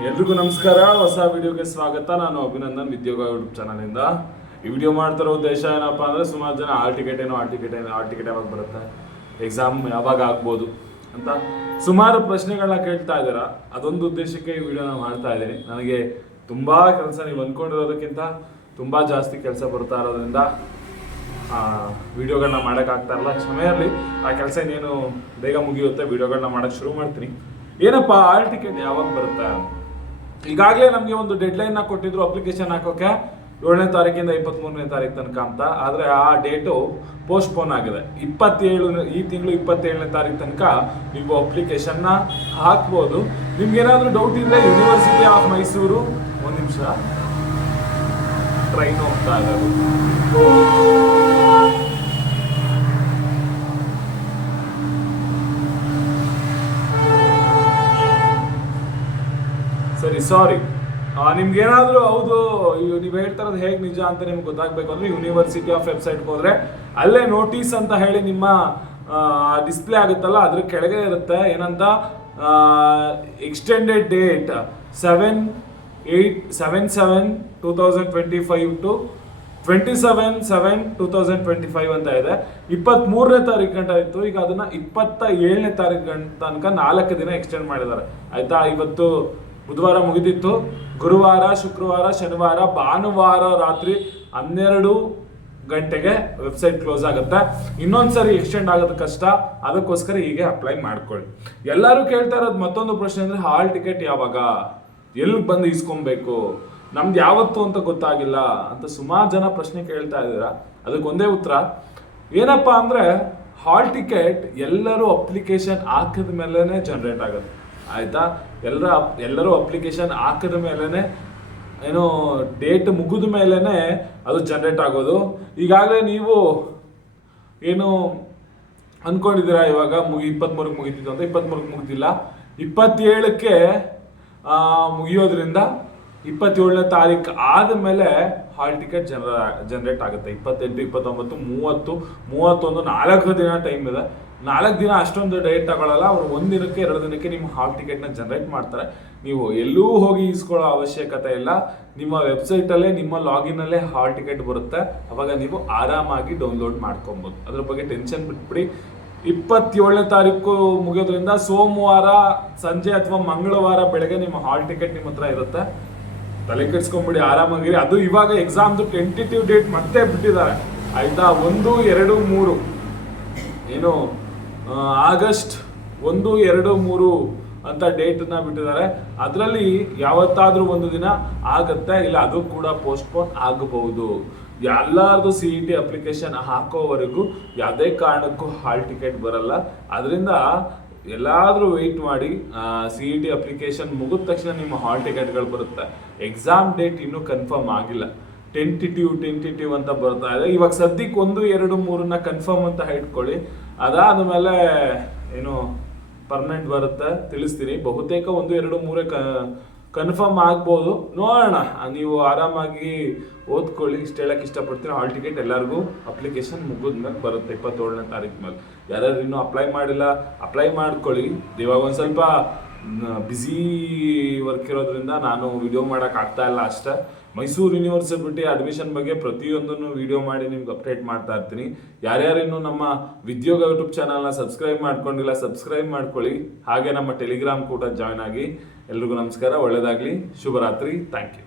ಎಲ್ರಿಗೂ ನಮಸ್ಕಾರ. ಹೊಸ ವಿಡಿಯೋಗೆ ಸ್ವಾಗತ. ನಾನು ಅಭಿನಂದನ್ ಉದ್ಯೋಗ ಯೂಟ್ಯೂಬ್ ಚಾನಲಿಂದ ಈ ವಿಡಿಯೋ ಮಾಡ್ತಿರೋ ಉದ್ದೇಶ ಏನಪ್ಪ ಅಂದರೆ, ಸುಮಾರು ಜನ ಆಲ್ ಟಿಕೆಟ್ ಯಾವಾಗ ಬರುತ್ತೆ, ಎಕ್ಸಾಮ್ ಯಾವಾಗ ಆಗ್ಬೋದು ಅಂತ ಸುಮಾರು ಪ್ರಶ್ನೆಗಳನ್ನ ಕೇಳ್ತಾ ಇದ್ದೀರಾ. ಅದೊಂದು ಉದ್ದೇಶಕ್ಕೆ ಈ ವಿಡಿಯೋನ ಮಾಡ್ತಾ ಇದ್ದೀನಿ. ನನಗೆ ತುಂಬ ಕೆಲಸ, ನೀವು ಅಂದ್ಕೊಂಡಿರೋದಕ್ಕಿಂತ ತುಂಬ ಜಾಸ್ತಿ ಕೆಲಸ ಬರ್ತಾ ಇರೋದ್ರಿಂದ ವಿಡಿಯೋಗಳನ್ನ ಮಾಡೋಕ್ಕಾಗ್ತಾ ಇರಲ್ಲ. ಕ್ಷಮೆ ಇರಲಿ. ಆ ಕೆಲಸ ಇನ್ನೇನು ಬೇಗ ಮುಗಿಯುತ್ತೆ, ವಿಡಿಯೋಗಳನ್ನ ಮಾಡೋಕ್ಕೆ ಶುರು ಮಾಡ್ತೀನಿ. ಏನಪ್ಪ ಆಲ್ ಟಿಕೆಟ್ ಯಾವಾಗ ಬರುತ್ತೆ? ಈಗಾಗಲೇ ನಮಗೆ ಒಂದು ಡೆಡ್ಲೈನ್ನ ಕೊಟ್ಟಿದ್ರು ಅಪ್ಲಿಕೇಶನ್ ಹಾಕೋಕೆ, 7ನೇ ತಾರೀಕಿಂದ 23ನೇ ತಾರೀಕು ತನಕ ಅಂತ. ಆದರೆ ಆ ಡೇಟು ಪೋಸ್ಟ್ಪೋನ್ ಆಗಿದೆ. ಈ ತಿಂಗಳು 27ನೇ ತಾರೀಕು ತನಕ ನೀವು ಅಪ್ಲಿಕೇಶನ್ನ ಹಾಕ್ಬೋದು. ನಿಮ್ಗೇನಾದರೂ ಡೌಟ್ ಇದ್ದರೆ ಯೂನಿವರ್ಸಿಟಿ ಆಫ್ ಮೈಸೂರು, ಒಂದು ನಿಮಿಷ ಟ್ರೈನ್ ಹೋಗ್ತಾ ಇರೋದು, ಸಾರಿ, ನಿಮ್ಗೇನಾದರೂ ಹೌದು ನೀವು ಹೇಳ್ತಾ ಇರೋದು ಹೇಗೆ ನಿಜ ಅಂತ ನಿಮ್ಗೆ ಗೊತ್ತಾಗಬೇಕು ಅಂದರೆ, ಯೂನಿವರ್ಸಿಟಿ ಆಫ್ ವೆಬ್ಸೈಟ್ಗೆ ಹೋದರೆ ಅಲ್ಲೇ ನೋಟಿಸ್ ಅಂತ ಹೇಳಿ ನಿಮ್ಮ ಡಿಸ್ಪ್ಲೇ ಆಗುತ್ತಲ್ಲ, ಅದ್ರ ಕೆಳಗೆ ಇರುತ್ತೆ ಏನಂತ, ಎಕ್ಸ್ಟೆಂಡೆಡ್ ಡೇಟ್ 7/7/2025 to 27/7/2025 ಅಂತ ಇದೆ. 23ನೇ ತಾರೀಕು ಗಂಟ ಇತ್ತು. ಈಗ ಅದನ್ನ 27ನೇ ತಾರೀಕು ತನಕ 4 ದಿನ ಎಕ್ಸ್ಟೆಂಡ್ ಮಾಡಿದ್ದಾರೆ. ಆಯ್ತಾ? ಇವತ್ತು ಬುಧವಾರ ಮುಗಿದಿತ್ತು. ಗುರುವಾರ, ಶುಕ್ರವಾರ, ಶನಿವಾರ, ಭಾನುವಾರ ರಾತ್ರಿ 12 ಗಂಟೆಗೆ ವೆಬ್ಸೈಟ್ ಕ್ಲೋಸ್ ಆಗುತ್ತೆ. ಇನ್ನೊಂದ್ಸರಿ ಎಕ್ಸ್ಟೆಂಡ್ ಆಗೋದು ಕಷ್ಟ, ಅದಕ್ಕೋಸ್ಕರ ಹೀಗೆ ಅಪ್ಲೈ ಮಾಡ್ಕೊಳ್ಳಿ. ಎಲ್ಲರೂ ಕೇಳ್ತಾ ಇರೋದು ಮತ್ತೊಂದು ಪ್ರಶ್ನೆ ಅಂದರೆ, ಹಾಲ್ ಟಿಕೆಟ್ ಯಾವಾಗ, ಎಲ್ಲಿ ಬಂದು ಇಸ್ಕೊಬೇಕು, ನಮ್ದು ಯಾವತ್ತು ಅಂತ ಗೊತ್ತಾಗಿಲ್ಲ ಅಂತ ಸುಮಾರು ಜನ ಪ್ರಶ್ನೆ ಕೇಳ್ತಾ ಇದ್ದೀರಾ. ಅದಕ್ಕೊಂದೇ ಉತ್ತರ ಏನಪ್ಪ ಅಂದರೆ, ಹಾಲ್ ಟಿಕೆಟ್ ಎಲ್ಲರೂ ಅಪ್ಲಿಕೇಶನ್ ಹಾಕಿದ ಮೇಲೇ ಜನ್ರೇಟ್ ಆಗುತ್ತೆ. ಆಯಿತಾ? ಎಲ್ಲರೂ ಅಪ್ಲಿಕೇಶನ್ ಹಾಕಿದ ಮೇಲೇ, ಏನೋ ಡೇಟ್ ಮುಗಿದ ಮೇಲೇ ಅದು ಜನ್ರೇಟ್ ಆಗೋದು. ಈಗಾಗಲೇ ನೀವು ಏನು ಅಂದ್ಕೊಂಡಿದ್ದೀರಾ, ಇವಾಗ 23ಕ್ಕೆ ಮುಗಿತಿತ್ತು ಅಂತ. 23ಕ್ಕೆ ಮುಗಿದಿಲ್ಲ, 27ಕ್ಕೆ ಮುಗಿಯೋದ್ರಿಂದ 27ನೇ ತಾರೀಕು ಆದಮೇಲೆ ಹಾಲ್ ಟಿಕೆಟ್ ಜನ್ರೇಟ್ ಆಗುತ್ತೆ. 28, 29, 30, 31 4 ದಿನ ಟೈಮ್ ಇದೆ. 4 ದಿನ ಅಷ್ಟೊಂದು ಡೇಟ್ ತಗೊಳ್ಳಲ್ಲ ಅವರು. 1 ದಿನಕ್ಕೆ 2 ದಿನಕ್ಕೆ ನಿಮ್ಮ ಹಾಲ್ ಟಿಕೆಟ್ನ ಜನ್ರೇಟ್ ಮಾಡ್ತಾರೆ. ನೀವು ಎಲ್ಲೂ ಹೋಗಿ ಇಸ್ಕೊಳ್ಳೋ ಅವಶ್ಯಕತೆ ಇಲ್ಲ. ನಿಮ್ಮ ವೆಬ್ಸೈಟಲ್ಲೇ, ನಿಮ್ಮ ಲಾಗಿನಲ್ಲೇ ಹಾಲ್ ಟಿಕೆಟ್ ಬರುತ್ತೆ. ಅವಾಗ ನೀವು ಆರಾಮಾಗಿ ಡೌನ್ಲೋಡ್ ಮಾಡ್ಕೊಬೋದು. ಅದ್ರ ಬಗ್ಗೆ ಟೆನ್ಷನ್ ಬಿಟ್ಬಿಡಿ. 27ನೇ ತಾರೀಕು ಮುಗಿಯೋದ್ರಿಂದ ಸೋಮವಾರ ಸಂಜೆ ಅಥವಾ ಮಂಗಳವಾರ ಬೆಳಗ್ಗೆ ನಿಮ್ಮ ಹಾಲ್ ಟಿಕೆಟ್ ನಿಮ್ಮ ಹತ್ರ ಇರುತ್ತೆ. ತಲೆ ಕೆಡ್ಸ್ಕೊಂಡ್ಬಿಡಿ, ಆರಾಮಾಗಿರಿ. ಅದು ಇವಾಗ ಎಕ್ಸಾಮ್ದು ಟೆಂಟೇಟಿವ್ ಡೇಟ್ ಮತ್ತೆ ಬಿಟ್ಟಿದ್ದಾರೆ. ಆಯ್ತಾ? 1, 2, 3 ಏನು ಆಗಸ್ಟ್ 1, 2, 3 ಅಂತ ಡೇಟನ್ನ ಬಿಟ್ಟಿದ್ದಾರೆ. ಅದರಲ್ಲಿ ಯಾವತ್ತಾದ್ರೂ ಒಂದು ದಿನ ಆಗತ್ತೆ, ಇಲ್ಲ ಅದು ಕೂಡ ಪೋಸ್ಟ್ಪೋನ್ ಆಗಬಹುದು. ಎಲ್ಲಾರ್ದು CET ಅಪ್ಲಿಕೇಶನ್ ಹಾಕೋವರೆಗೂ ಯಾವುದೇ ಕಾರಣಕ್ಕೂ ಹಾಲ್ ಟಿಕೆಟ್ ಬರಲ್ಲ. ಅದರಿಂದ ಎಲ್ಲಾದರೂ ವೆಯ್ಟ್ ಮಾಡಿ. CET ಅಪ್ಲಿಕೇಶನ್ ಮುಗಿದ ತಕ್ಷಣ ನಿಮ್ಮ ಹಾಲ್ ಟಿಕೆಟ್ಗಳು ಬರುತ್ತೆ. ಎಕ್ಸಾಮ್ ಡೇಟ್ ಇನ್ನೂ ಕನ್ಫರ್ಮ್ ಆಗಿಲ್ಲ. ಟೆಂಟೇಟಿವ್ ಅಂತ ಬರ್ತಾ ಇದೆ. ಇವಾಗ ಸದ್ಯಕ್ಕೆ 1, 2, 3ನ್ನ ಕನ್ಫರ್ಮ್ ಅಂತ ಇಟ್ಕೊಳ್ಳಿ. ಅದಾದ ಮೇಲೆ ಏನು ಪರ್ಮನೆಂಟ್ ಬರುತ್ತೆ ತಿಳಿಸ್ತೀನಿ. ಬಹುತೇಕ 1, 2, 3 ಕನ್ಫರ್ಮ್ ಆಗ್ಬೋದು, ನೋಡೋಣ. ನೀವು ಆರಾಮಾಗಿ ಓದ್ಕೊಳ್ಳಿ. ಇಷ್ಟು ಹೇಳಕ್ಕೆ ಇಷ್ಟಪಡ್ತೀನಿ. ಹಾಲ್ ಟಿಕೆಟ್ ಎಲ್ಲರಿಗೂ ಅಪ್ಲಿಕೇಶನ್ ಮುಗಿದ್ಮೇಲೆ ಬರುತ್ತೆ, 27ನೇ ತಾರೀಕು ಮೇಲೆ. ಯಾರ್ಯಾರು ಇನ್ನೂ ಅಪ್ಲೈ ಮಾಡಿಲ್ಲ, ಅಪ್ಲೈ ಮಾಡ್ಕೊಳ್ಳಿ. ಇವಾಗ ಒಂದು ಸ್ವಲ್ಪ ಬ್ಯುಸಿ ವರ್ಕ್ ಇರೋದ್ರಿಂದ ನಾನು ವಿಡಿಯೋ ಮಾಡೋಕ್ಕಾಗ್ತಾ ಇಲ್ಲ ಅಷ್ಟೇ. ಮೈಸೂರು ಯೂನಿವರ್ಸಿಟಿ ಅಡ್ಮಿಷನ್ ಬಗ್ಗೆ ಪ್ರತಿಯೊಂದನ್ನು ವಿಡಿಯೋ ಮಾಡಿ ನಿಮ್ಗೆ ಅಪ್ಡೇಟ್ ಮಾಡ್ತಾ ಇರ್ತೀನಿ. ಯಾರ್ಯಾರು ಇನ್ನೂ ನಮ್ಮ ಉದ್ಯೋಗ ಯೂಟ್ಯೂಬ್ ಚಾನಲ್ನ ಸಬ್ಸ್ಕ್ರೈಬ್ ಮಾಡ್ಕೊಂಡಿಲ್ಲ, ಸಬ್ಸ್ಕ್ರೈಬ್ ಮಾಡ್ಕೊಳ್ಳಿ. ಹಾಗೆ ನಮ್ಮ ಟೆಲಿಗ್ರಾಮ್ ಕೂಡ ಜಾಯ್ನ್ ಆಗಿ. ಎಲ್ರಿಗೂ ನಮಸ್ಕಾರ, ಒಳ್ಳೆಯದಾಗಲಿ, ಶುಭರಾತ್ರಿ, ಥ್ಯಾಂಕ್ ಯು.